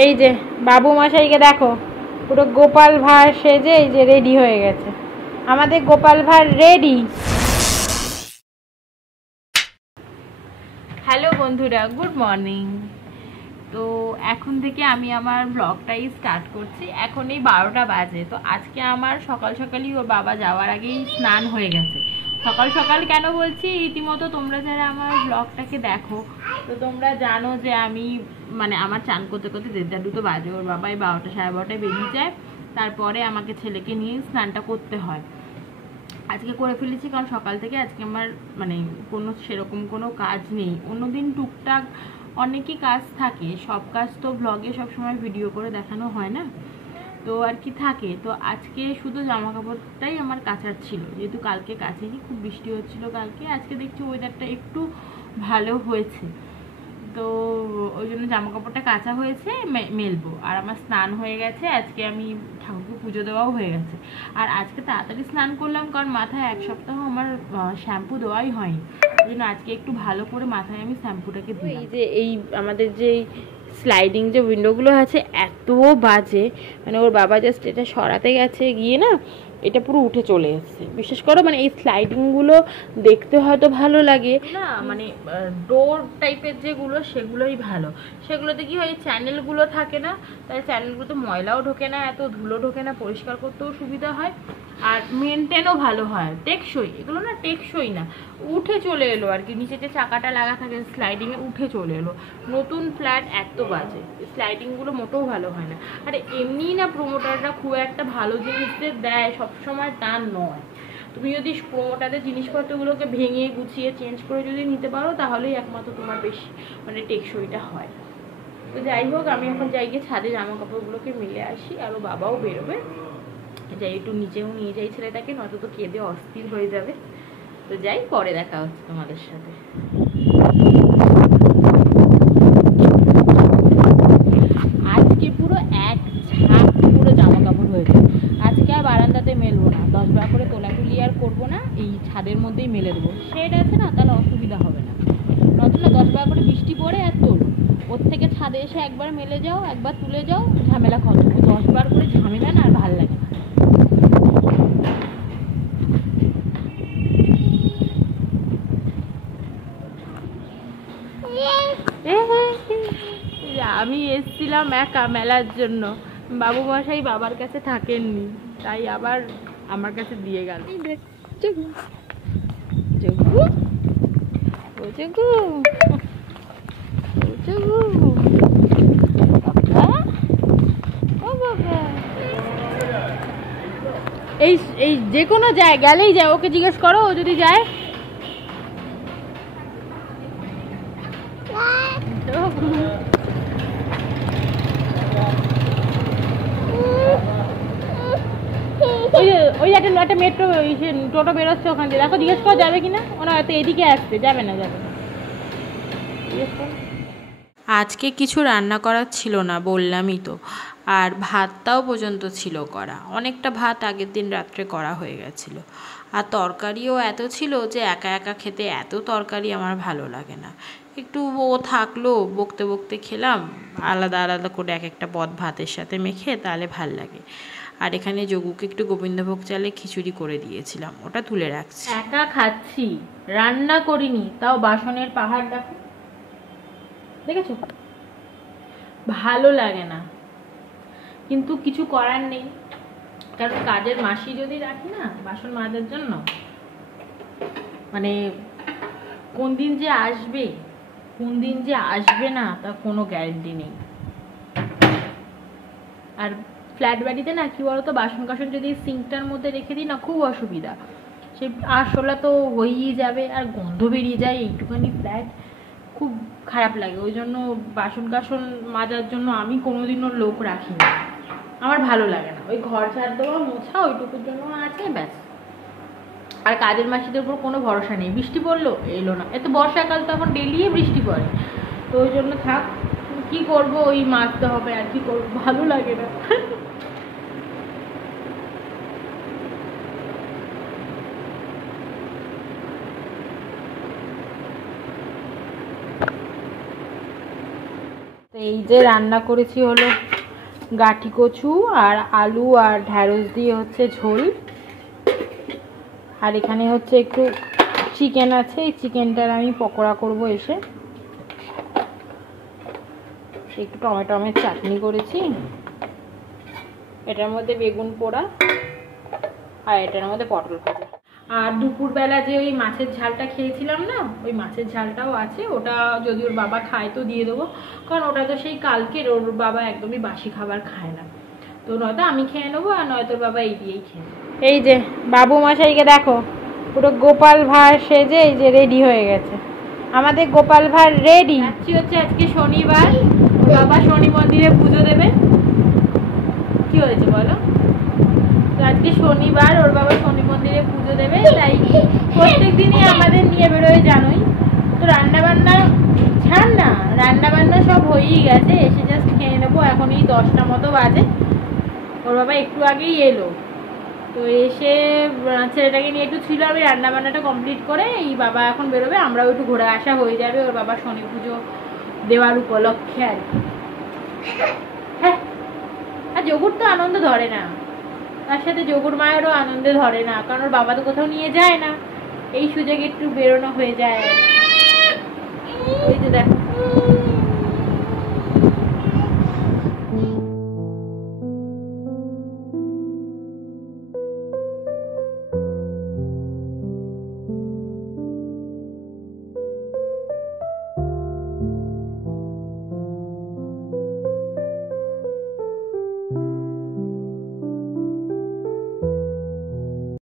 এই যে বাবু মশাইকে দেখো, পুরো গোপাল ভাঁড় সেজে এই যে রেডি হয়ে গেছে। আমাদের গোপাল ভাঁড় রেডি। হ্যালো বন্ধুরা, গুড মর্নিং। তো এখন থেকে আমি আমার ব্লগটাই স্টার্ট করছি। এখন এই 12টা বাজে। তো আজকে আমার সকাল সকালই ওর বাবা যাওয়ার আগেই স্নান হয়ে গেছে। সকাল সকাল কেন বলছি, রীতিমতো তোমরা যারা আমার ব্লগটাকে দেখো তো তোমরা জানো যে আমি আমার চান করতে করতে 1:30 তো বাজে। ওর বাবাই 12টা 12:30টায় বেরিয়ে যায়। তারপরে আমাকে ছেলেকে নিয়ে স্নানটা করতে হয়। আজকে করে ফেলেছি কারণ সকাল থেকে আজকে আমার কোনো সেরকম কোনো কাজ নেই। অন্যদিন টুকটাক অনেকই কাজ থাকে, সব কাজ তো ব্লগে সবসময় ভিডিও করে দেখানো হয় না, তো আর কি থাকে। তো আজকে শুধু জামা কাপড়টাই আমার কাচার ছিল, যেহেতু কালকে কাচেনি, খুব বৃষ্টি হচ্ছিল কালকে। আজকে দেখছি ওয়েদারটা একটু ভালো হয়েছে, তো ওই জন্য জামা কাপড়টা কাচা হয়েছে, মেলবো। আর আমার স্নান হয়ে গেছে, আজকে আমি ঠাকুরকে পুজো দেওয়াও হয়ে গেছে। আর আজকে তাড়াতাড়ি স্নান করলাম কারণ মাথায় 1 সপ্তাহ আমার শ্যাম্পু দেওয়াই হয়নি, ওই জন্য আজকে একটু ভালো করে মাথায় আমি শ্যাম্পুটাকে দিই। এই আমাদের যে স্লাইডিং যে উইন্ডোগুলো আছে এত বাজে, ওর বাবা জাস্ট এটা সরাতে গেছে গিয়ে না, এটা পুরো উঠে চলে এসেছে। বিশেষ করে এই স্লাইডিংগুলো দেখতে হয়তো ভালো লাগে না, ডোর টাইপের যেগুলো সেগুলোই ভালো। সেগুলোতে কি হয়, চ্যানেলগুলো থাকে না, তাই চ্যানেলগুলোতে ময়লাও ঢোকে না, এত ধুলো ঢোকে না, পরিষ্কার করতেও সুবিধা হয়, আর মেনটেনও ভালো হয়, টেকসই। এগুলো না টেকসই না, উঠে চলে এলো আর কি। নিচে যে চাকাটা লাগা থাকে স্লাইডিংয়ে, উঠে চলে এলো। নতুন ফ্ল্যাট এত বাজে, স্লাইডিংগুলো মোটেও ভালো হয় না। আর এমনিই না প্রোমোটাররা খুব একটা ভালো জিনিস দেয় সবসময়, তা নয়। তুমি যদি প্রোমোটারদের জিনিসপত্রগুলোকে ভেঙে গুছিয়ে চেঞ্জ করে যদি নিতে পারো, তাহলেই একমাত্র তোমার বেশি টেকসইটা হয়। তো যাই হোক, আমি এখন যাই গিয়ে ছাদে জামা কাপড়গুলোকে মিলে আসি, আরও বাবাও বেরোবে, যাই একটু নিচেও নিয়ে যাই ছেলেটাকে, নয়তো তো কেঁদে অস্থির হয়ে যাবে। তো যাই, পরে দেখা হচ্ছে তোমাদের সাথে। আজকে পুরো এক ঝাঁক পুরো জামা কাপড় হয়েছে। আজকে আর বারান্দাতে মেলবো না, 10 বার করে তোলাতুলি আর করবো না, এই ছাদের মধ্যেই মেলে দেবো। শেড আছে না, তাহলে অসুবিধা হবে না। নয়তো না 10 বার করে বৃষ্টি পড়ে আর তোলো, ওর থেকে ছাদে এসে একবার মেলে যাও, একবার তুলে যাও, ঝামেলা খতম। 10 বার করে ঝামেলা না, আর ভাল লাগে না। আমি এসেছিলাম একা মেলার জন্য, বাবু মশাই বাবার কাছে থাকেননি, তাই আবার আমার কাছে দিয়ে গেল। এই এই যে কোনো যায় গেলেই যায়, ওকে জিজ্ঞেস করো, ও যদি যায়। ওই একটা মেট্রো টোটো বেরোচ্ছে ওখান দিয়ে, দেখো, জিজ্ঞেস করো যাবে কিনা। ওনা তো এদিকে আসছে, যাবে না, যাবে না, জিজ্ঞেস করো। আজকে কিছু রান্না করার ছিল না, বললামই তো। আর ভাতটাও পর্যন্ত ছিল করা, অনেকটা ভাত আগের দিন রাত্রে করা হয়ে গেছিলো। আর তরকারিও এত ছিল যে একা একা খেতে এত তরকারি আমার ভালো লাগে না। একটু ও থাকলো, বকতে বকতে খেলাম, আলাদা আলাদা করে এক একটা পদ ভাতের সাথে মেখে, তাহলে ভাল লাগে। আর এখানে যোগুকে একটু গোবিন্দভোগ চালে খিচুড়ি করে দিয়েছিলাম, ওটা তুলে রাখছি। একা খাচ্ছি, রান্না করিনি, তাও বাসনের পাহাড় দেখো, দেখেছো? ভালো লাগে না, কিন্তু কিছু করার নেই, কারণ কাজের মাসি যদি রাখি না বাসন মাজার জন্য, কোন দিন যে আসবে কোন দিন যে আসবে না, তার কোনো গ্যারেন্টি নেই। আর ফ্ল্যাট বাড়িতে না কি বলতো, বাসন কাসন যদি সিঙ্কটার মধ্যে রেখে দিই না, খুব অসুবিধা। সে আরশোলা তো হয়েই যাবে, আর গন্ধ বেরিয়ে যায়, এইটুখানি ফ্ল্যাট খুব খারাপ লাগে। ওই জন্য বাসন কাসন মাজার জন্য আমি কোনোদিনও লোক রাখি না, আমার ভালো লাগে না। ওই ঘর ঝাড় দেওয়া মোছা ওইটুকুর জন্য আছে, ব্যাস। আর কাজের মাসিদের উপর কোনো ভরসা নেই, বৃষ্টি পড়লো এলো না, এত বর্ষাকাল তো এখন ডেলি বৃষ্টি পড়ে, তো ওই জন্য থাক, কি করবো, ওই মাজতে হবে, আর কি করবো, ভালো লাগে না। তো এই যে রান্না করেছি হলো গাঠি কচু আর আলু আর ঢ্যাঁড়স দিয়ে হচ্ছে ঝোল, আর এখানে হচ্ছে একটু চিকেন আছে, এই চিকেনটার আমি পকোড়া করব এসে। একটু টমেটোমের চাটনি করেছি, এটার মধ্যে বেগুন পোড়া আর এটার মধ্যে পটল ভাজা। আর দুপুরবেলা যে ওই মাছের ঝালটা খেয়েছিলাম না, ওই মাছের ঝালটাও আছে, ওটা যদি ওর বাবা খায় তো দিয়ে দেবো, কারণ ওটা তো সেই কালকের, ওর বাবা একদমই বাসি খাবার খায় না, তো নয়তো আমি খেয়ে নেবো আর নয়তো ওর বাবা এই দিয়েই খেয়ে নেবে। এই যে বাবু মশাইকে দেখো, পুরো গোপাল ভাঁড় সেজে এই যে রেডি হয়ে গেছে, আমাদের গোপাল ভাঁড় রেডি। হচ্ছে আজকে শনিবার, বাবা শনি মন্দিরে পুজো দেবে। কি হয়েছে বলো? তো আজকে শনিবার, ওর বাবা শনি মন্দিরে পুজো দেবে, তাই প্রত্যেক দিনই আমাদের নিয়ে বেরোয় জানোই তো। রান্না বান্না ছাড় না, রান্না বান্না সব হয়েই গেছে, এসে জাস্ট খেয়ে নেবো। এখন এই 10টা মতো বাজে, ওর বাবা একটু আগেই এলো, তো এসে ছেলেটাকে নিয়ে একটু ছিল, আমি রান্না বান্নাটা কমপ্লিট করে এই বাবা এখন বেরোবে, আমরাও একটু ঘোরা আসা হয়ে যাবে ওর বাবা শনি পুজো দেওয়ার উপলক্ষে আর কি। হ্যাঁ, আর যোগুর তো আনন্দ ধরে না, তার সাথে যোগুর মায়েরও আনন্দে ধরে না, কারণ ওর বাবা তো কোথাও নিয়ে যায় না, এই সুযোগে একটু বেরোনো হয়ে যায়। ওই যে দেখো